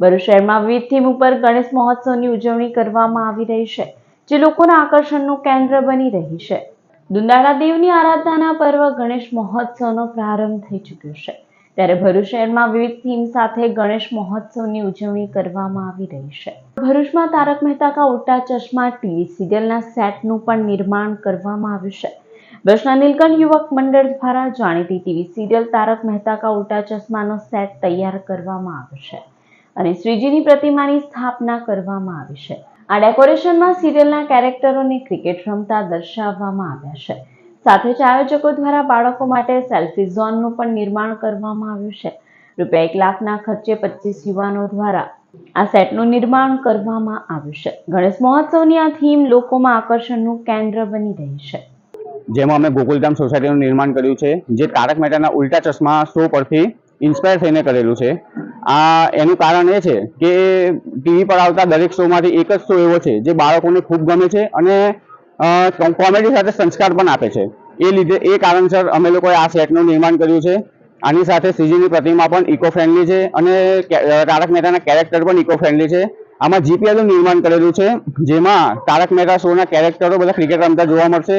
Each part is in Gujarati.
ભરૂચ શહેરમાં વિવિધ થીમ ઉપર ગણેશ મહોત્સવની ઉજવણી કરવામાં આવી રહી છે, જે લોકોના આકર્ષણનું કેન્દ્ર બની રહી છે. દુંદાળા દેવની આરાધનાના પર્વ ગણેશ મહોત્સવનો પ્રારંભ થઈ ચૂક્યો છે. ત્યારે ભરૂચ શહેરમાં વિવિધ થીમ સાથે ગણેશ મહોત્સવની ઉજવણી કરવામાં આવી રહી છે. ભરૂચમાં તારક મહેતા કા ઉલ્ટા ચશ્મા, ટીવી સિરિયલના સેટનું પણ નિર્માણ કરવામાં આવ્યું છે. ભરૂચના નીલકંઠ યુવક મંડળ દ્વારા જાણીતી ટીવી સિરિયલ તારક મહેતા કા ઉલ્ટા ચશ્માનો સેટ તૈયાર કરવામાં આવ્યો છે. અને શ્રીજીની પ્રતિમાની સ્થાપના કરવામાં આવી છે. આ ડેકોરેશનમાં સિરિયલના કેરેક્ટરોને ક્રિકેટ રમતા દર્શાવવામાં આવ્યા છે. સાથે જ આયોજકો દ્વારા બાળકો માટે સેલ્ફી ઝોનનું પણ નિર્માણ કરવામાં આવ્યું છે. રૂપિયા એક લાખના ખર્ચે પચીસ યુવાનો દ્વારા આ સેટનું નિર્માણ કરવામાં આવ્યું છે. ગણેશ મહોત્સવની આ થીમ લોકોમાં આકર્ષણનું કેન્દ્ર બની રહી છે. જેમાં અમે ગોકુલધામ સોસાયટીનું નિર્માણ કર્યું છે, જે તારક મહેતાના ઉલ્ટા ચશ્મા શો પરથી ઇન્સ્પાયર થઈને કરેલું છે. આ એનું કારણ એ છે કે ટીવી પર આવતા દરેક શોમાંથી એક જ શો એવો છે જે બાળકોને ખૂબ ગમે છે અને કોમેડી સાથે સંસ્કાર પણ આપે છે. એ લીધે, એ કારણસર અમે લોકોએ આ સેટનું નિર્માણ કર્યું છે. આની સાથે શ્રીજીની પ્રતિમા પણ ઇકો ફ્રેન્ડલી છે અને તારક મહેતાના કેરેક્ટર પણ ઇકો ફ્રેન્ડલી છે. આમાં જીપીએલનું નિર્માણ કરેલું છે, જેમાં તારક મહેતા શોના કેરેક્ટરો બધા ક્રિકેટ રમતા જોવા મળશે.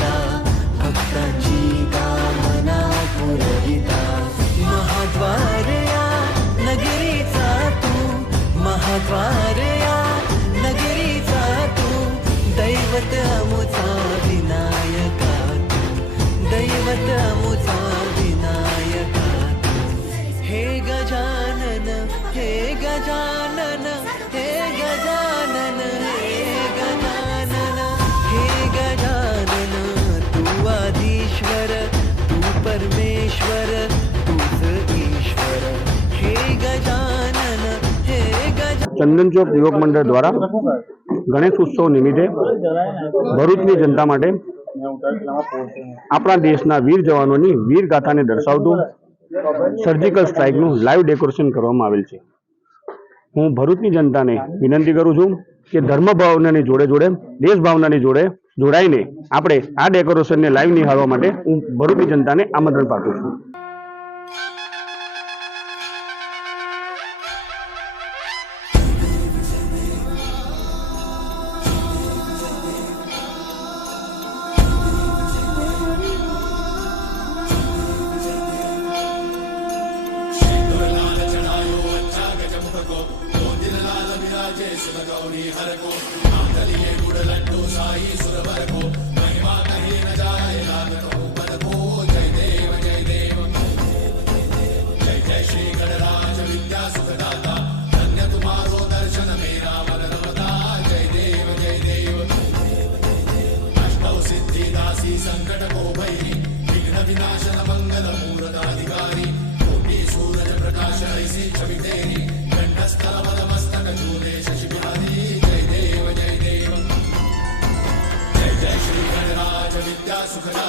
ચંદનચોક યુવક મંડળ દ્વારા ગણેશ ઉત્સવ નિમિત્તે ભરૂચની જનતા માટે આપણા દેશના વીર જવાનોની વીર ગાથાને દર્શાવતું સર્જિકલ સ્ટ્રાઇકનું લાઈવ ડેકોરેશન કરવામાં આવેલ છે. હું ભરૂચની જનતાને વિનંતી કરું છું કે ધર્મ ભાવનાની જોડે જોડે, દેશ ભાવનાની જોડે જોડાઈને આપણે આ ડેકોરેશનને લાઈવ નિહાળવા માટે હું ભરૂચની જનતાને આમંત્રણ પાઠવું છું. గౌరీ హరకో ఆంగలియే గుడలంటూ సాయి సురవరకో.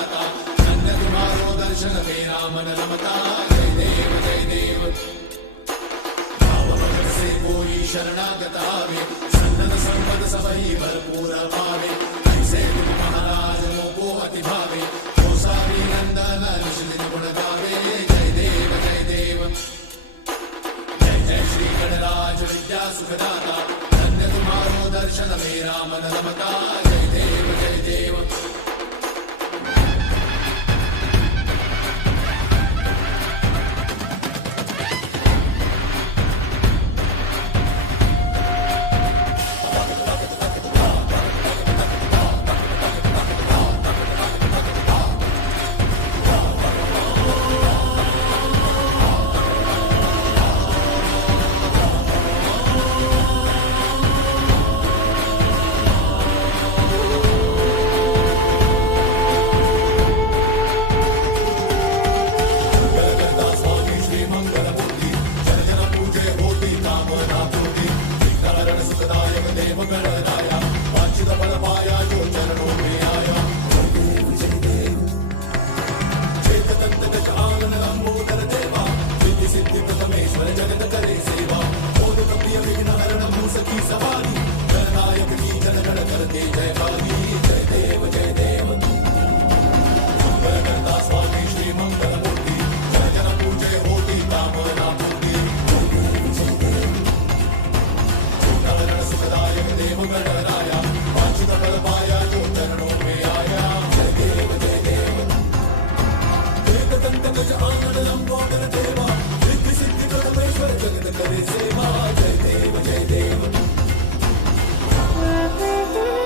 દાતા સન્નત મારો દર્શન મેરા મન રમતા જય દેવ જય દેવ ભાવ કોઈ શરણાગત આવે સન્નત સંપદ સભઈ ભરપૂર પાવે देवगणना Jagadambari Seva Jai Deva Jai Deva Jai Deva